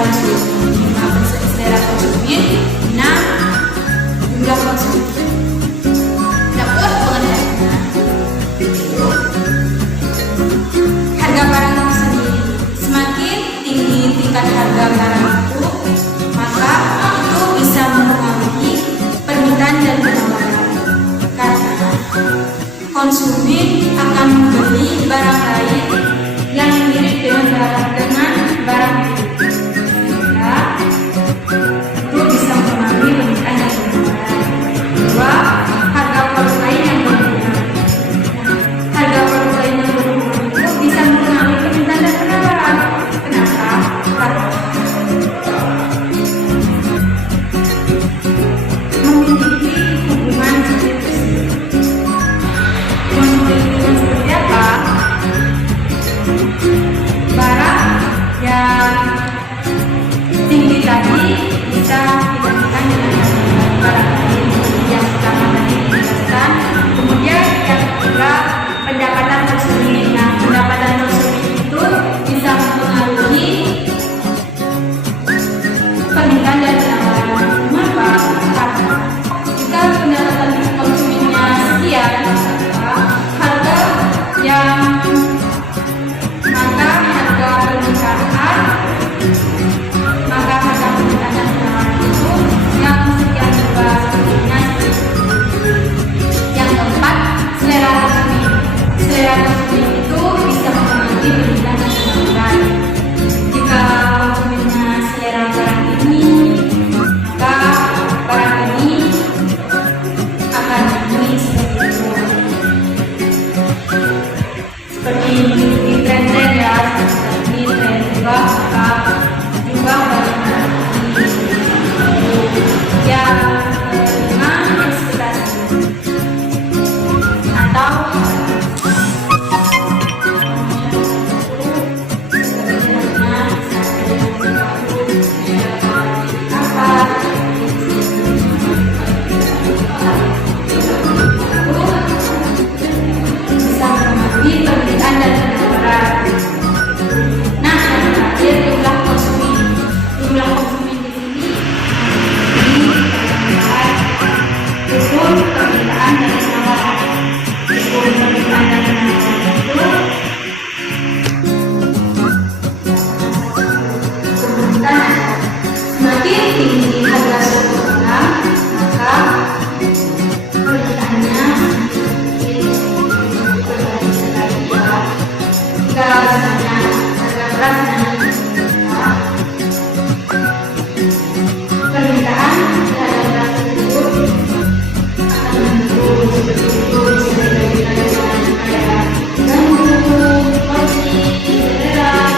konsumen. 5 selera konsumen. 6 jumlah konsumen. Tidak puas pengertiannya. Harga barang itu sendiri. Semakin tinggi tingkat harga barang itu, maka itu bisa mempengaruhi permintaan dan penawaran. Karena konsumen akan membeli barang lain yang mirip dengan barang itu. Sehingga itu bisa mempengaruhi permintaan dan penawaran. Kedua, harga produk lain yang berhubungan. Harga produk lain yang berhubungan itu bisa mempengaruhi permintaan dan penawaran. Kenapa? Karena memiliki hubungan seperti itu. Hubungan seperti apa? Barang yang tinggi tadi bisa dibandingkan dengan barang lain yang pertama tadi dijelaskan. Kemudian yang ketiga, pendapatan konsumen. Nah, pendapatan konsumen itu bisa mempengaruhi permintaan dan penawaran. Kenapa? Karena jika pendapatan konsumennya sekian, maka harga permintaan dan penawaran itu yang sekian juga sebenarnya. Yang keempat, selera konsumen. Selera konsumen itu bisa mempengaruhi permintaan dan penawaran. Jika konsumennya selera barang ini, maka barang ini akan naik seperti itu. Seperti di tren-tren ya, seperti tren jubah, maka jubah bagaimana yang kelima, ekspektasi atau bisa mempengaruhi permintaan dan penawaran. Nah, yang terakhir, jumlah konsumen. Jumlah konsumen di sini ukur permintaan dan penawaran. Ukur permintaan dan penawaran itu sebentar. Semakin tinggi harga suatu barang, maka permintaannya berbanding sekali ya. Jika misalnya harga beras naik, permintaan terhadap beras tersebut akan menurun. Seperti itu bisa dibandingkan dengan kayak gandum, roti, beras.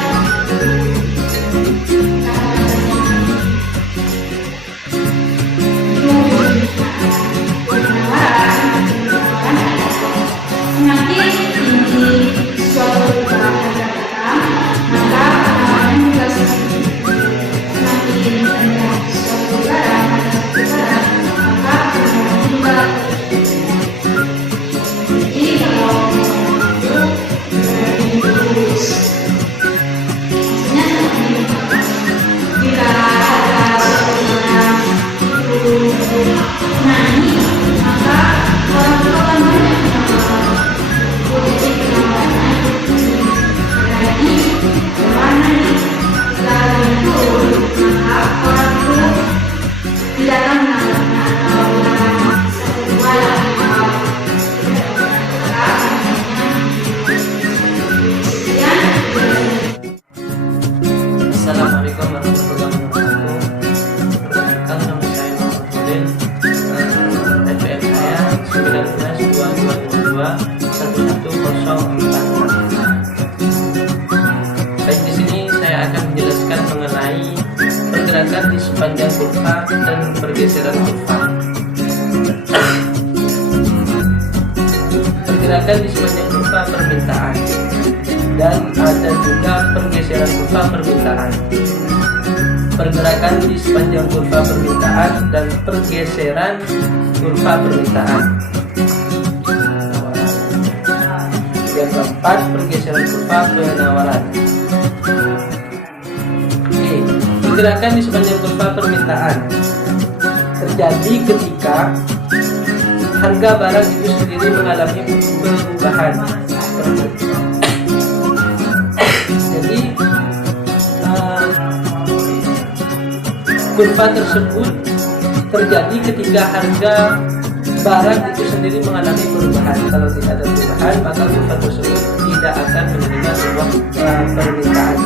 Semakin tinggi suatu barang harga barang, maka penawarannya juga semakin tinggi. Semakin rendah suatu barang harga barang, maka penawarannya juga tinggi. Jadi kalau itu berarti lurus. Maksudnya seperti itu. Jika harga suatu barang itu naik, maka orang itu akan banyak menawarkan. Jadi penawarannya itu berarti kemana nih? Jika itu, maka orang itu tidak akan menawarkan atau satu dua yang Assalamualaikum warahmatullahi wabarakatuh. Perkenalkan, nama saya Muhammad Hudin. NPM saya 1922111044. Baik, di sini saya akan menjelaskan mengenai pergerakan di sepanjang kurva dan pergeseran kurva. Pergerakan di sepanjang kurva permintaan dan ada juga pergeseran kurva permintaan. Pergerakan di sepanjang kurva permintaan dan pergeseran kurva permintaan. Yang keempat, pergeseran kurva penawaran. Oke, Pergerakan di sepanjang kurva permintaan terjadi ketika harga barang itu sendiri mengalami perubahan. Jadi kurva tersebut terjadi ketika harga barang itu sendiri mengalami perubahan. Kalau tidak ada perubahan, maka kurva tersebut tidak akan menerima sebuah permintaan.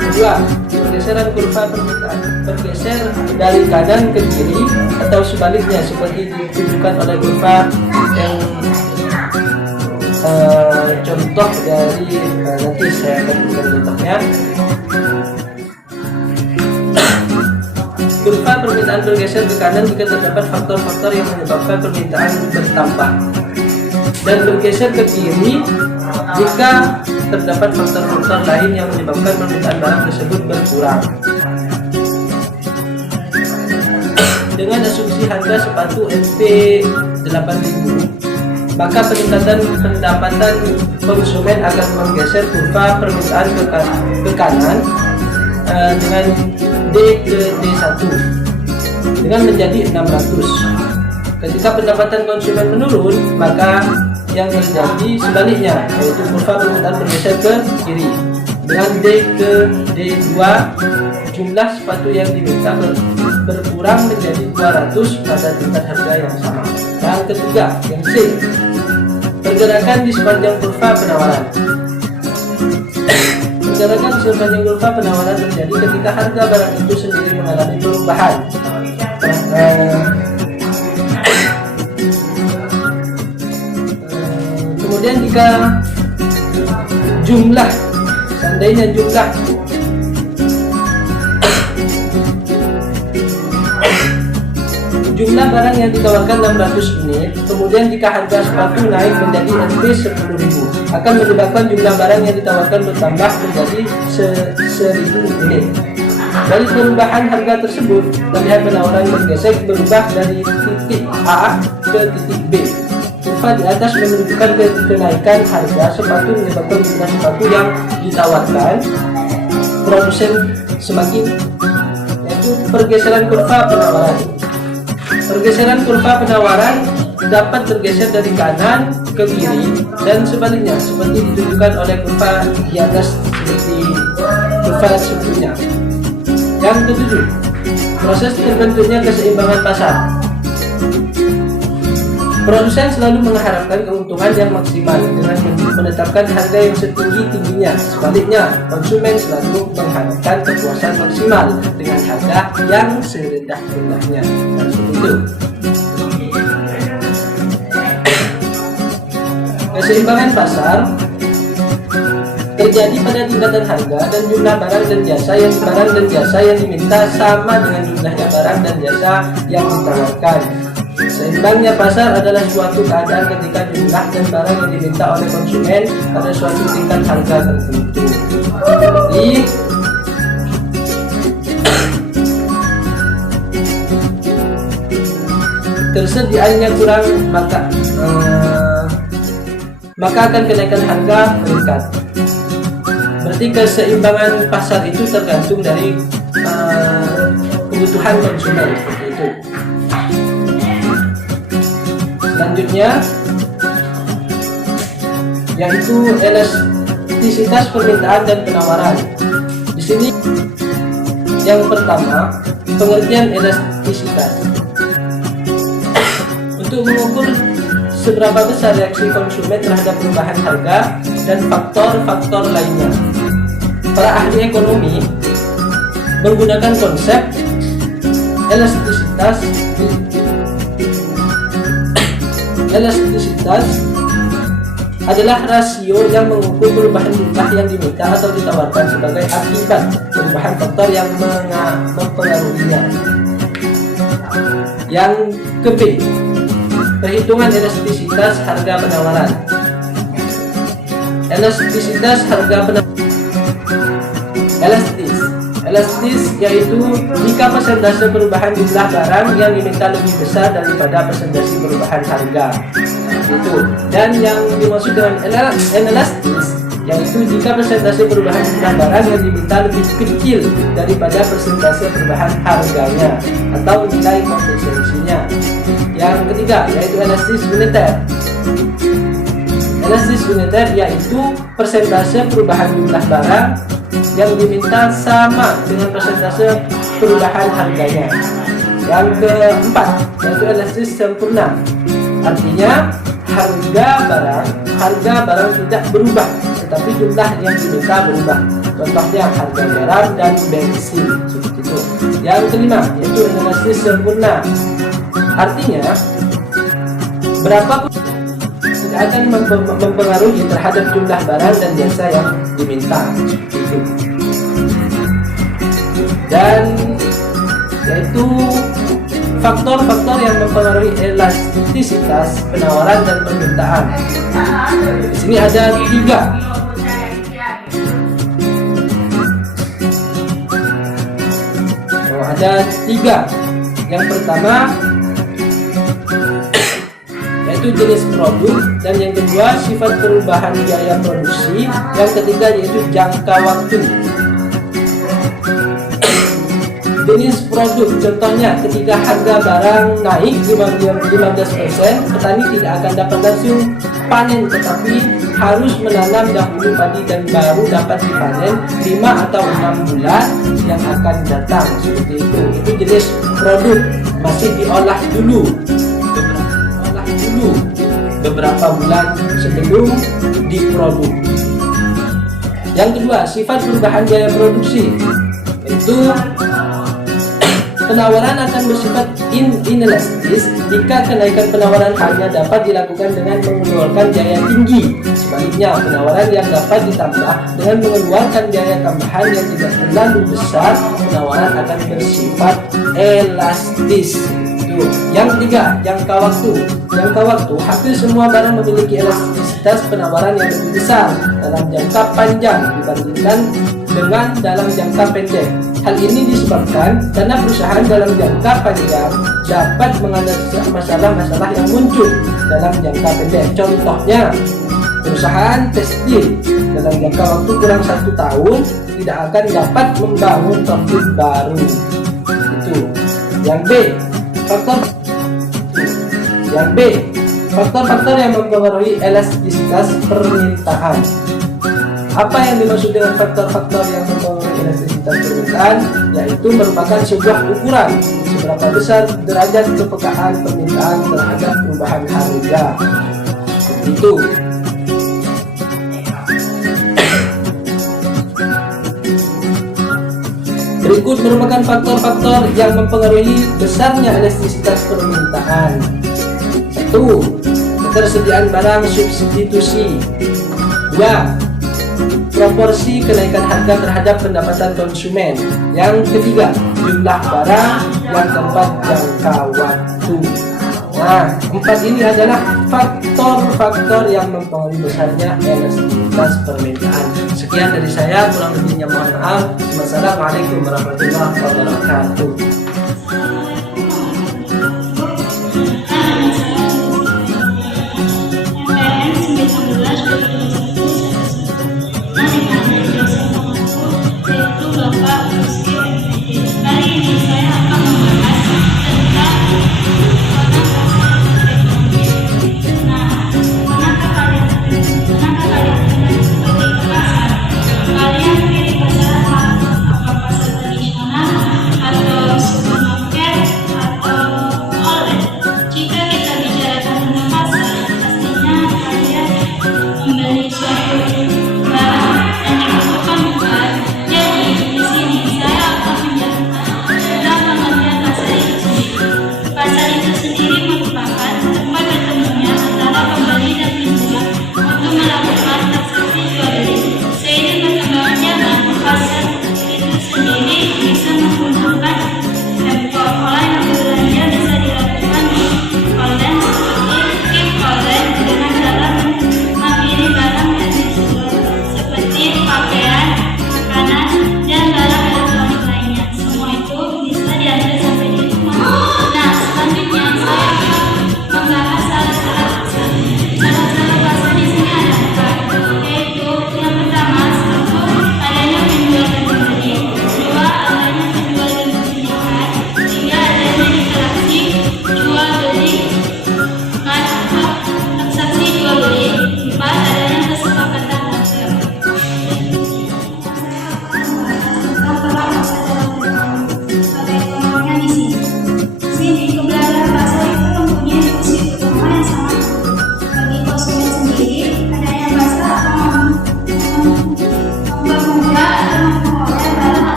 Kedua, pergeseran kurva permintaan bergeser dari kanan ke kiri atau sebaliknya seperti ditunjukkan oleh kurva yang contoh dari nanti saya akan berikan contohnya. Kurva permintaan bergeser ke kanan jika terdapat faktor-faktor yang menyebabkan permintaan bertambah, dan bergeser ke kiri jika terdapat faktor-faktor lain yang menyebabkan permintaan barang tersebut berkurang. Dengan asumsi harga sepatu LV 8.000, maka pendapatan konsumen akan menggeser kurva permintaan ke kanan dengan D ke D1 dengan menjadi 600. Ketika pendapatan konsumen menurun, maka yang terjadi sebaliknya, yaitu kurva permintaan bergeser ke kiri dengan D ke D2. Jumlah sepatu yang diminta berkurang menjadi 200 pada tingkat harga yang sama. Yang ketiga, yang C, pergerakan di sepanjang kurva penawaran. Pergerakan di sepanjang kurva penawaran terjadi ketika harga barang itu sendiri mengalami perubahan. Kemudian jika seandainya jumlah barang yang ditawarkan 600 unit, kemudian jika harga sepatu naik menjadi LV 10.000, akan menyebabkan jumlah barang yang ditawarkan bertambah menjadi 1.000 unit. Dari perubahan harga tersebut, terlihat penawaran berubah dari titik A ke titik B. Kurva di atas menunjukkan kenaikan harga sepatu menyebabkan jumlah sepatu yang ditawarkan produsen semakin, yaitu pergeseran kurva penawaran. Pergeseran kurva penawaran dapat bergeser dari kanan ke kiri dan sebaliknya seperti ditunjukkan oleh kurva di atas seperti kurva sebelumnya. Yang ketujuh, proses terbentuknya keseimbangan pasar. Produsen selalu mengharapkan keuntungan yang maksimal dengan menetapkan harga yang setinggi-tingginya. Sebaliknya, konsumen selalu mengharapkan kepuasan maksimal dengan harga yang serendah-rendahnya. Dan begitu. Keseimbangan pasar terjadi pada tingkatan harga dan jumlah barang dan jasa yang diminta sama dengan jumlahnya barang dan jasa yang ditawarkan. Seimbangnya pasar adalah suatu keadaan ketika jumlah dan barang yang diminta oleh konsumen pada suatu tingkat harga tertentu. Jadi, tersediaannya kurang, maka akan kenaikan harga meningkat. Berarti keseimbangan pasar itu tergantung dari kebutuhan konsumen, seperti itu. Selanjutnya, yaitu elastisitas permintaan dan penawaran. Di sini yang pertama, pengertian elastisitas. Untuk mengukur seberapa besar reaksi konsumen terhadap perubahan harga dan faktor-faktor lainnya, para ahli ekonomi menggunakan konsep elastisitas. Elastisitas adalah rasio yang mengukur perubahan jumlah yang diminta atau ditawarkan sebagai akibat perubahan faktor yang mempengaruhinya. Yang ke B, perhitungan elastisitas harga penawaran. Elastisitas harga penawaran elastis yaitu jika persentase perubahan jumlah barang yang diminta lebih besar daripada persentase perubahan harga itu. Dan yang dimaksud dengan inelastis yaitu jika persentase perubahan jumlah barang yang diminta lebih kecil daripada persentase perubahan harganya atau nilai konversinya. Yang ketiga yaitu elastis uniter. Elastis uniter yaitu persentase perubahan jumlah barang yang diminta sama dengan persentase perubahan harganya. Yang keempat yaitu elastis sempurna. Artinya harga barang tidak berubah, tetapi jumlah yang diminta berubah. Contohnya harga garam dan bensin seperti itu. Yang kelima yaitu elastis sempurna. Artinya berapapun tidak akan mempengaruhi terhadap jumlah barang dan jasa yang diminta itu. Dan yaitu faktor-faktor yang mempengaruhi elastisitas penawaran dan permintaan. Di sini ada 3. Ada 3. Yang pertama yaitu jenis produk, dan yang kedua sifat perubahan biaya produksi, yang ketiga yaitu jangka waktu. Jenis produk, contohnya ketika harga barang naik 15%, petani tidak akan dapat langsung panen, tetapi harus menanam dahulu padi dan baru dapat dipanen 5 atau 6 bulan yang akan datang. Seperti itu jenis produk, masih diolah dulu beberapa bulan sebelum diproduk. Yang kedua, sifat perubahan biaya produksi, itu penawaran akan bersifat inelastis jika kenaikan penawaran hanya dapat dilakukan dengan mengeluarkan biaya tinggi. Sebaliknya, penawaran yang dapat ditambah dengan mengeluarkan biaya tambahan yang tidak terlalu besar, penawaran akan bersifat elastis. Yang ketiga, jangka waktu. Jangka waktu, hampir semua barang memiliki elastisitas penawaran yang lebih besar dalam jangka panjang dibandingkan dengan dalam jangka pendek. Hal ini disebabkan karena perusahaan dalam jangka panjang dapat menganalisis masalah-masalah yang muncul dalam jangka pendek. Contohnya, perusahaan tekstil dalam jangka waktu kurang 1 tahun tidak akan dapat membangun pabrik baru. Itu. Yang B, faktor-faktor yang mempengaruhi elastisitas permintaan. Apa yang dimaksud dengan faktor-faktor yang mempengaruhi elastisitas permintaan? Yaitu merupakan sebuah ukuran seberapa besar derajat kepekaan permintaan terhadap perubahan harga. Itu. Berikut merupakan faktor-faktor yang mempengaruhi besarnya elastisitas permintaan. 1. Ketersediaan barang substitusi. 2. Proporsi kenaikan harga terhadap pendapatan konsumen. Yang ketiga, jumlah barang. Yang keempat, jangka waktu. Nah, 4 ini adalah faktor-faktor yang mempengaruhi besarnya elastisitas permintaan. Sekian dari saya, kurang lebihnya mohon maaf. Wassalamualaikum warahmatullahi wabarakatuh.